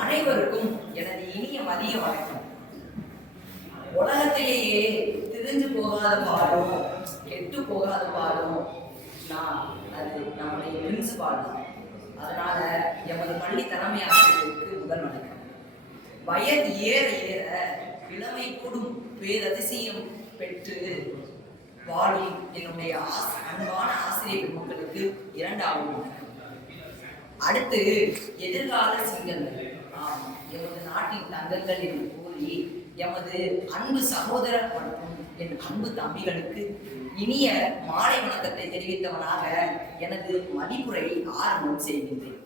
அனைவருக்கும் எனது இனிய மதிய வணக்கம். உலகத்திலேயே திரிஞ்சு போகாத பாடம் கெட்டு போகாத பாடம் நான் அது நம்முடைய பிரின்சிபால் தான் அதனால எமது பள்ளி தலைமை ஆசிரியருக்கு முதல் வணக்கம். வயது ஏற ஏற இளமை கூடும் பேரதிசயம் பெற்று வாழும் என்னுடைய அன்பான ஆசிரியர் பெருமக்களுக்கு இரண்டாவது அடுத்து எதிர்கால சிங்கங்கள். ஆம். எமது நாட்டின் தங்கங்கள் என்று கூறி எமது அன்பு சகோதரர் மற்றும் என் அன்பு தம்பிகளுக்கு இனிய மாலை வணக்கத்தை தெரிவித்தவனாக எனது மதிப்புரையை ஆரம்பம் செய்கின்றேன்.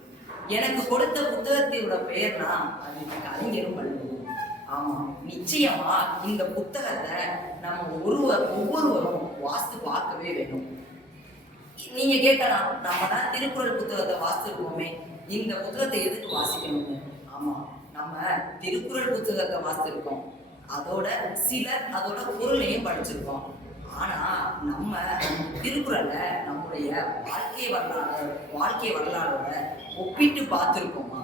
எனக்கு கொடுத்த புத்தகத்தையோட பெயர்னா அது கலைஞரும் வள்ளுவம் ஆமா நிச்சயமா இந்த புத்தகத்தை நம்ம ஒருவர் ஒவ்வொருவரும் வாசித்து பார்க்கவே வேணும் நீங்க கேட்கலாம் நம்ம தான் திருக்குறள் புத்தகத்தை வாசிச்சிருக்கோமே இந்த புத்தகத்தை எதுக்கு வாசிக்கணும் ஆமா நம்ம திருக்குறள் புத்தகத்தை வாசிச்சிருக்கோம். அதோட சிலர் அதோட பொருளையும் படிச்சிருக்கோம். ஆனா நம்ம திருக்குறளை நம்முடைய வாழ்க்கை வரலாறு வாழ்க்கை வரலாறோட ஒப்பிட்டு பார்த்துருக்கோமா?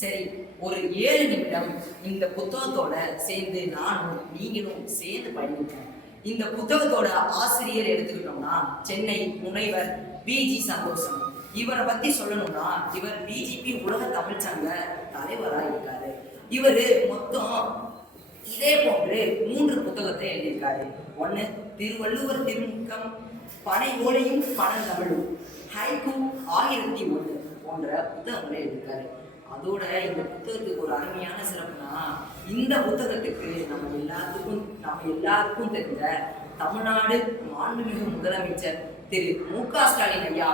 சரி ஒரு ஏழு நிமிடம் இந்த புத்தகத்தோட சேர்ந்து நானும் நீங்களும் சேர்ந்து பயணிப்போம் இந்த புத்தகத்தோட ஆசிரியர் எடுத்துக்கிட்டோம்னா சென்னை முனைவர் பிஜி சந்தோஷம் இவரை பத்தி சொல்லணும்னா இவர் பிஜிபி உலக தமிழ்ச்சங்க தலைவராக இருக்காரு. இவரு மொத்தம் இதே போன்று மூன்று புத்தகத்தை எழுதியிருக்காரு. ஒன்று திருவள்ளுவர் திருமுகம் பனை ஓலையும் பனந்தமிழும் ஹைகு ஆயிரத்தி ஒன்று போன்ற புத்தகங்களை எழுதியிருக்காரு. அதோட இந்த புத்தகத்துக்கு ஒரு அருமையான சிறப்புனா இந்த புத்தகத்துக்கு நம்ம எல்லாத்துக்கும் நம்ம எல்லாருக்கும் தெரிஞ்ச தமிழ்நாடு மாண்புமிகு முதலமைச்சர் திரு மு க ஸ்டாலின் ஐயா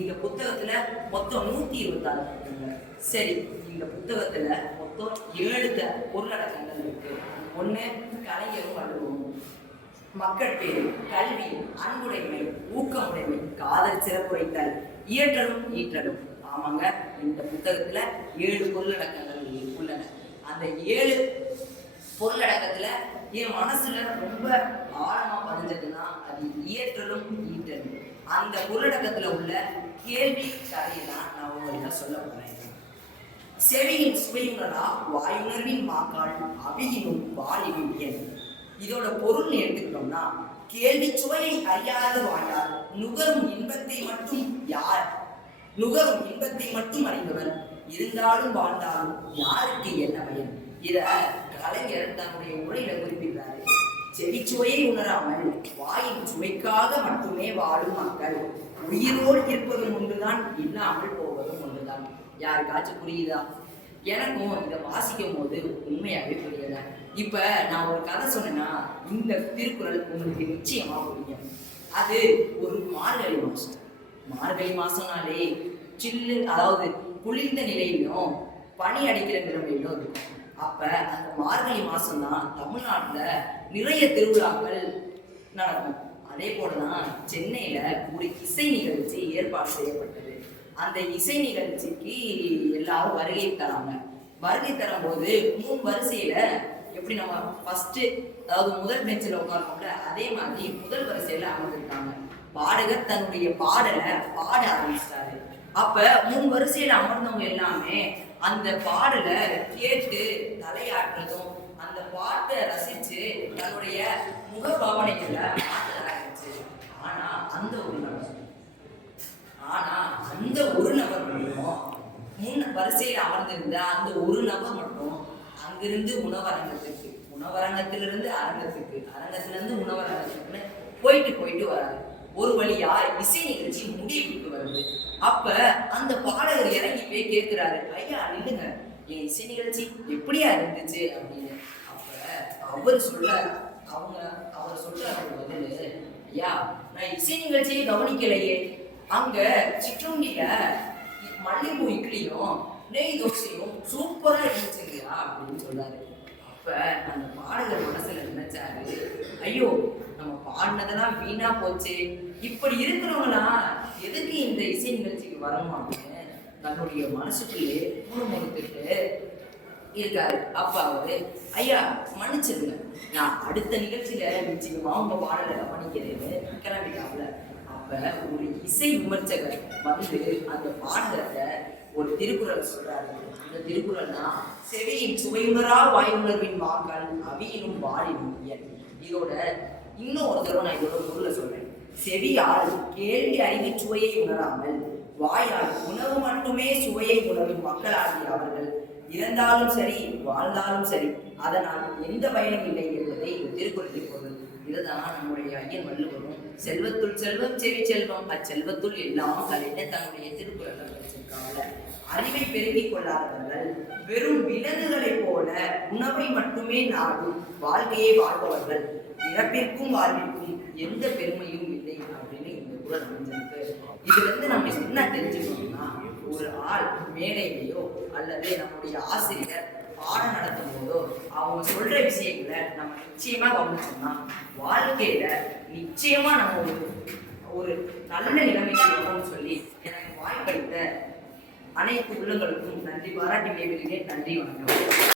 இந்த புத்தகத்துல மொத்தம் நூத்தி இருபத்தாறு பக்கங்கள் சரி இந்த புத்தகத்துல மொத்தம் ஏழு த- பொருளடக்கங்கள் இருக்கு. ஒண்ணு கலைஞரும் வள்ளுவமும் மக்கள் பேரு கல்வி அன்புடைமை ஊக்கமுடைமை காதல் சிறப்பு வைத்தல் இயற்றலும் ஈற்றலும். ஆமாங்க இந்த புத்தகத்துல ஏழு பொருளடக்கங்கள் உள்ளன. அந்த ஏழு பொருளடக்கத்துல என் மனசுல ரொம்ப ஆழமா பதிஞ்சதுன்னா அது இயற்றலும் ஈற்றலும். அந்த பொருளடக்கத்துல உள்ள கேள்வி கதையை தான் நான் உங்களுக்கு சொல்ல போறேன். செவியின் சுவையுணரா வாயுணர்வின் மாக்கால் அவியினும் வாலியும் என் இதோட பொருள் எடுத்துக்கிட்டோம்னா கேள்வி சுவையை அறியாத வாயார் நுகரும் இன்பத்தை மட்டும் யார்? நுகரும் இன்பத்தை மட்டும் அறிந்தவர் இருந்தாலும் வாழ்ந்தாலும் யாருக்கு என்ன பயன்? இத கலைஞர் தன்னுடைய உரையில குறிப்பிடுறாரு. செவிச்சுவையை உணராமல் வாயின் சுவைக்காக மட்டுமே வாழும் மக்கள். உயிரோடு இருப்பதும் ஒன்றுதான் இல்லாமல் போவதும் ஒன்றுதான். யாருக்காச்சும் புரியுதா? எனக்கும் இதை வாசிக்கும் போது உண்மையாகவே புரியல இப்ப நான் ஒரு கதை சொன்னேன்னா இந்த திருக்குறள் உங்களுக்கு நிச்சயமா புரியும். அது ஒரு மார்கழி மாசம். மார்கழி மாசம்னாலே சில்லு அதாவது குளிர்ந்த நிலையிலும் பனி அடிக்கிற நிலைமையிலும் இருக்கும். அப்ப அந்த மார்கழி மாசம் தான் தமிழ்நாட்டுல நிறைய திருவிழாக்கள் நடக்கும். அதே போலதான் சென்னையில ஒரு இசை நிகழ்ச்சி ஏற்பாடு செய்யப்பட்டது. அந்த இசை நிகழ்ச்சிக்கு எல்லாரும் வருகை தராங்க. வருகை தரும்போது மூணு வரிசையில எப்படி நம்ம ஃபர்ஸ்ட் அதாவது முதல் பெஞ்சில் உட்காரணும்ல அதே மாதிரி முதல் வரிசையில அமர்ந்திருக்காங்க. பாடகர் தன்னுடைய பாடலை பாட ஆரம்பிச்சிட்டாரு. அப்ப மூணு வரிசையில அமர்ந்தவங்க எல்லாமே அந்த பாடலை கேட்டு தலையாட்டுறதும் அந்த பாட்டை ரசிச்சு தன்னுடைய முகபாவனைகளை மாற்ற ஆரம்பிச்சு ஆனா அந்த ஒரு நபர் ஆனா அந்த ஒரு நபர் மட்டும் முன் வரிசையில் அமர்ந்திருந்த அந்த ஒரு நபர் மட்டும் அங்கிருந்து உணவரங்கத்துக்கு உணவரங்கத்திலிருந்து அரங்கத்துக்கு அரங்கத்திலிருந்து உணவரங்கத்துக்குன்னு போயிட்டு போயிட்டு வராது ஒரு வழியா இசை நிகழ்ச்சி முடிவுக்கு வருது. அப்ப அந்த பாடகர் இறங்கி போய் கேட்கிறாரு ஐயா நில்லுங்க. என் இசை நிகழ்ச்சி எப்படியா இருந்துச்சு அப்படின்னு அப்ப அவர் சொல்றாரு. அவங்க அவர் சொல்றாரு பதில் ஐயா நான் இசை நிகழ்ச்சியை கவனிக்கலையே. அங்க சிற்றுண்டியில மல்லிகைப்பூ இட்லியும் நெய் தோசையும் சூப்பரா இருந்துச்சுங்கயா அப்படின்னு சொல்றாரு. அப்ப அந்த பாடகர் மனசுல நினைச்சாரு ஐயோ நம்ம பாடினதெல்லாம் வீணா போச்சு. இப்படி இருக்கிறவங்களா எதுக்கு இந்த இசை நிகழ்ச்சிக்கு வரணும் அப்படின்னு தன்னுடைய மனசுக்குள்ளே முணுமுணுத்துட்டு இருக்காரு. அப்ப அவரு ஐயா மன்னிச்சிருங்க. நான் அடுத்த நிகழ்ச்சியில நிச்சயமா உங்க பாடலை கவனிக்கிறேன்னு கிளம்பிட்டாப்ல. அப்ப ஒரு இசை விமர்சகர் வந்து அந்த பாடகத்தை ஒரு திருக்குறள் சொல்றாரு. அந்த திருக்குறள் தான் செவியின் சுவையுணரா வாயுணர்வின் வாக்கள் அவியினும் வாழினும் இயல். இதோட இன்னும் ஒரு தடவை நான் இதோட பொருளை சொல்றேன். செவியால் கேள்வி அறிவு சுவையை உணராமல் வாயால் உணவு மட்டுமே சுவையை உணரும் மக்களாகிய அவர்கள் இறந்தாலும் சரி வாழ்ந்தாலும் சரி அதனால் எந்த பயனும் இல்லை என்பதை திருக்குறளில் பொருள் இதுதான் நம்முடைய ஐயன் வள்ளுவரும் செல்வத்துள் செல்வம் செவி செல்வம் அச்செல்வத்துள் எல்லாம் கலைன்னு தன்னுடைய திருக்குறளை வச்சிருக்காங்க. அறிவை பெருக்கிக் கொள்ளாதவர்கள் வெறும் விலங்குகளைப் போல உணவை மட்டுமே நாடும் வாழ்க்கையை வாழ்பவர்கள். இறப்பிற்கும் வாழ்விற்கும் எந்த பெருமையும் இல்லை அப்படின்னு இந்த குரல் அமைஞ்சிருக்கு. இதுல இருந்து என்ன தெரிஞ்சுக்கணும்னா ஒரு ஆள் மேடையிலையோ அல்லது நம்முடைய ஆசிரியர் பாடம் நடத்தும் போதோ அவங்க சொல்ற விஷயங்களை நம்ம நிச்சயமா கவனிச்சோம்னா வாழ்க்கையில நிச்சயமா நம்ம ஒரு ஒரு நல்ல நிலைமைக்கு வருவோம்னு சொல்லி எனக்கு வாய்ப்பளித்த அனைத்து உள்ளங்களுக்கும் நன்றி பாராட்டி நன்றி வணக்கம்.